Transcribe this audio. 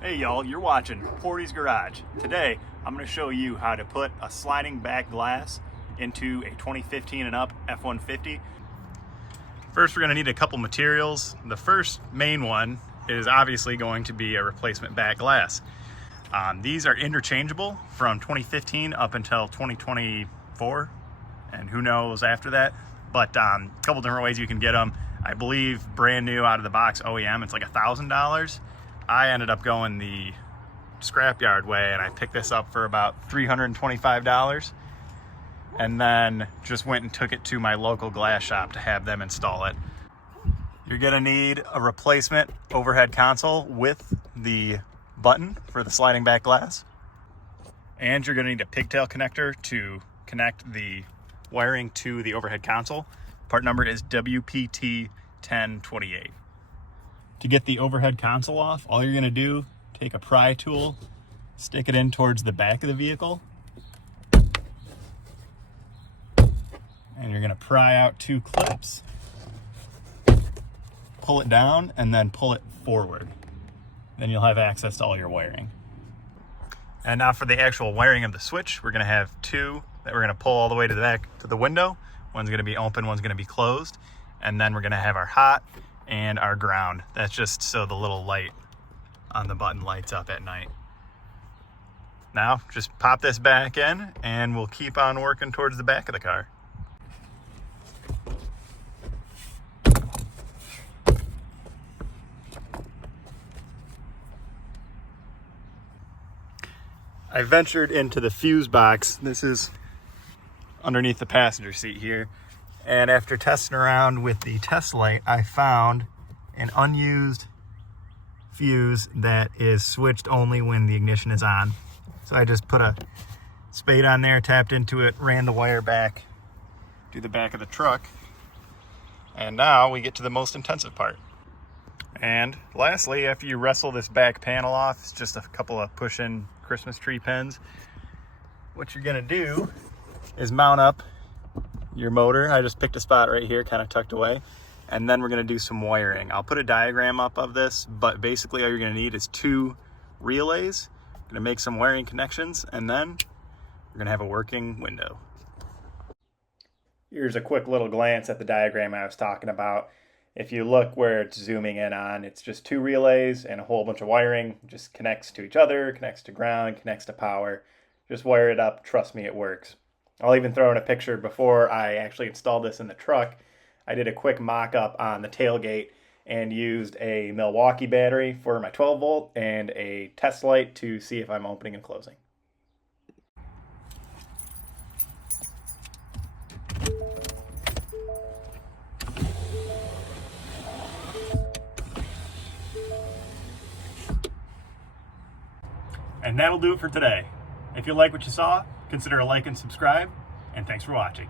Hey y'all, you're watching Portie's Garage. Today, I'm going to show you how to put a sliding back glass into a 2015 and up F150. First, we're going to need a couple materials. The first main one is obviously going to be a replacement back glass. These are interchangeable from 2015 up until 2024, and who knows after that. But a couple different ways you can get them. I believe brand new out of the box OEM, it's like $1,000. I ended up going the scrapyard way, and I picked this up for about $325, and then just went and took it to my local glass shop to have them install it. You're gonna need a replacement overhead console with the button for the sliding back glass, and you're gonna need a pigtail connector to connect the wiring to the overhead console. Part number is WPT 1028. To get the overhead console off, all you're gonna do, take a pry tool, stick it in towards the back of the vehicle, and you're gonna pry out 2 clips, pull it down, and then pull it forward. Then you'll have access to all your wiring. And now for the actual wiring of the switch, we're gonna have 2 that we're gonna pull all the way to the back to the window. One's gonna be open, one's gonna be closed. And then we're gonna have our hot and our ground. That's just so the little light on the button lights up at night. Now, just pop this back in and we'll keep on working towards the back of the car. I ventured into the fuse box. This is underneath the passenger seat here. And after testing around with the test light, I found an unused fuse that is switched only when the ignition is on. So I just put a spade on there, tapped into it, ran the wire back to the back of the truck. And now we get to the most intensive part. And lastly, after you wrestle this back panel off, it's just a couple of push-in Christmas tree pins. What you're gonna do is mount up your motor. I just picked a spot right here, kind of tucked away. And then we're gonna do some wiring. I'll put a diagram up of this, but basically all you're gonna need is 2 relays. I'm gonna make some wiring connections, and then we're gonna have a working window. Here's a quick little glance at the diagram I was talking about. If you look where it's zooming in on, it's just 2 relays and a whole bunch of wiring. It just connects to each other, connects to ground, connects to power. Just wire it up, trust me, it works. I'll even throw in a picture. Before I actually installed this in the truck, I did a quick mock-up on the tailgate and used a Milwaukee battery for my 12 volt and a test light to see if I'm opening and closing. And that'll do it for today. If you like what you saw, consider a like and subscribe, and thanks for watching.